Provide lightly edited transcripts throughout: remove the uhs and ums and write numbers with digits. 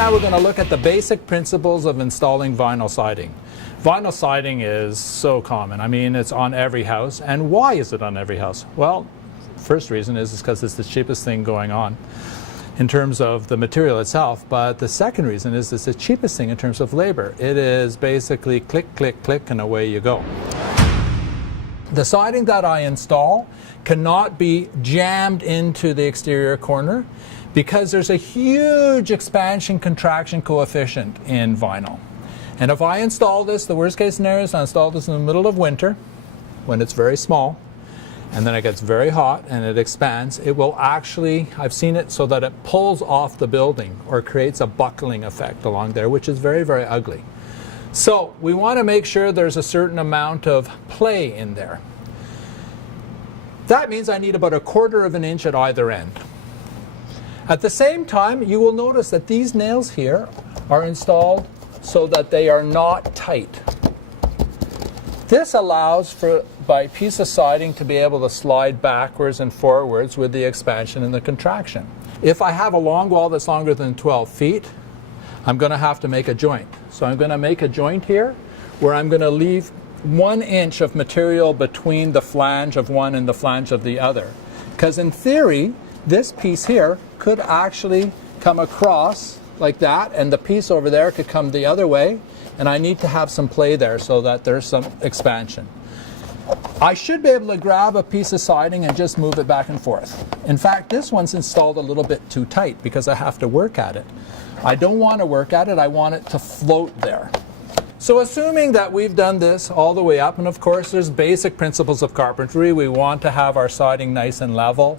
now we're going to look at the basic principles of installing vinyl siding. Vinyl siding is so common. I mean, it's on every house. And why is it on every house? Well, first reason is because it's the cheapest thing going on in terms of the material itself. But the second reason is it's the cheapest thing in terms of labor. It is basically click, click, click, and away you go. The siding that I install cannot be jammed into the exterior corner because there's a huge expansion-contraction coefficient in vinyl. And if I install this, the worst case scenario is I install this in the middle of winter when it's very small, and then it gets very hot and it expands, it will actually, I've seen it so that it pulls off the building or creates a buckling effect along there, which is very, very ugly. So we want to make sure there's a certain amount of play in there. That means I need about 1/4 of an inch at either end. At the same time, you will notice that these nails here are installed so that they are not tight. This allows for my piece of siding to be able to slide backwards and forwards with the expansion and the contraction. If I have a long wall that's longer than 12 feet, I'm going to have to make a joint. So I'm going to make a joint here where I'm going to leave 1 inch of material between the flange of one and the flange of the other. Because in theory, this piece here could actually come across like that, and the piece over there could come the other way, and I need to have some play there so that there's some expansion. I should be able to grab a piece of siding and just move it back and forth. In fact, this one's installed a little bit too tight because I have to work at it. I don't want to work at it, I want it to float there. So assuming that we've done this all the way up, and of course there's basic principles of carpentry. We want to have our siding nice and level.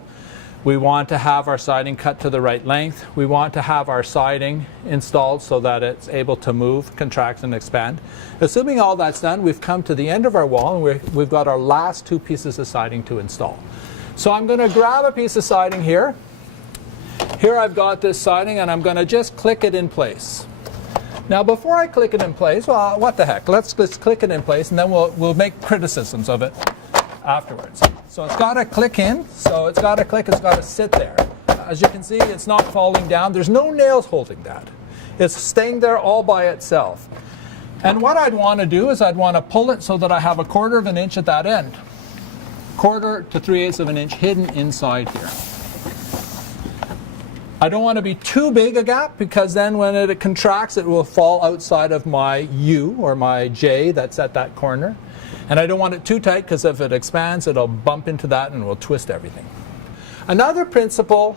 We want to have our siding cut to the right length. We want to have our siding installed so that it's able to move, contract, and expand. Assuming all that's done, we've come to the end of our wall and we've got our last 2 pieces of siding to install. So I'm going to grab a piece of siding here. Here I've got this siding and I'm going to just click it in place. Now before I click it in place, well, what the heck, let's click it in place and then we'll make criticisms of it afterwards. So it's got to click in, so it's got to click, it's got to sit there. As you can see, it's not falling down. There's no nails holding that. It's staying there all by itself. And what I'd want to do is I'd want to pull it so that I have 1/4 of an inch at that end. 1/4 to 3/8 of an inch hidden inside here. I don't want to be too big a gap because then when it contracts, it will fall outside of my U or my J that's at that corner. And I don't want it too tight because if it expands, it'll bump into that and will twist everything. Another principle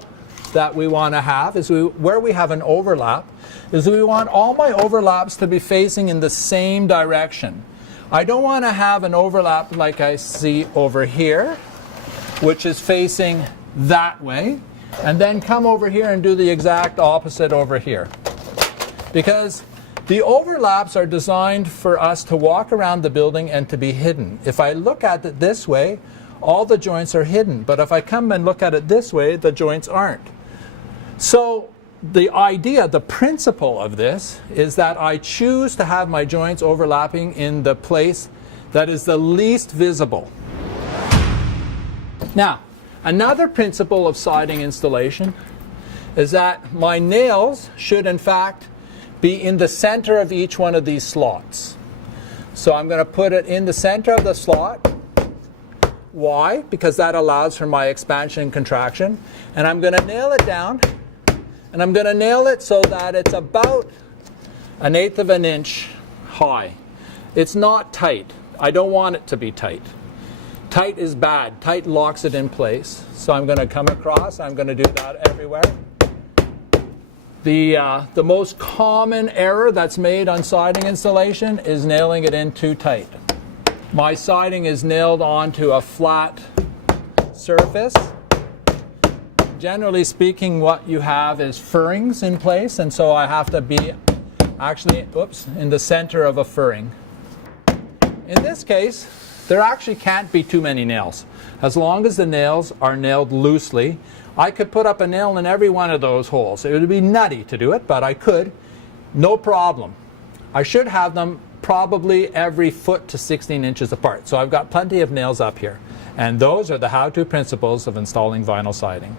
that we want to have is where we have an overlap, is we want all my overlaps to be facing in the same direction. I don't want to have an overlap like I see over here, which is facing that way, and then come over here and do the exact opposite over here. Because the overlaps are designed for us to walk around the building and to be hidden. If I look at it this way, all the joints are hidden. But if I come and look at it this way, the joints aren't. So the idea, the principle of this is that I choose to have my joints overlapping in the place that is the least visible. Now, another principle of siding installation is that my nails should in fact be in the center of each one of these slots. So I'm going to put it in the center of the slot. Why? Because that allows for my expansion and contraction. And I'm going to nail it down, and I'm going to nail it so that it's about 1/8 of an inch high. It's not tight. I don't want it to be tight. Tight is bad. Tight locks it in place. So I'm going to come across. I'm going to do that everywhere. The most common error that's made on siding installation is nailing it in too tight. My siding is nailed onto a flat surface. Generally speaking, what you have is furrings in place, and so I have to be actually, in the center of a furring. In this case, there actually can't be too many nails. As long as the nails are nailed loosely, I could put up a nail in every one of those holes. It would be nutty to do it, but I could, no problem. I should have them probably every 1 foot to 16 inches apart. So I've got plenty of nails up here. And those are the how-to principles of installing vinyl siding.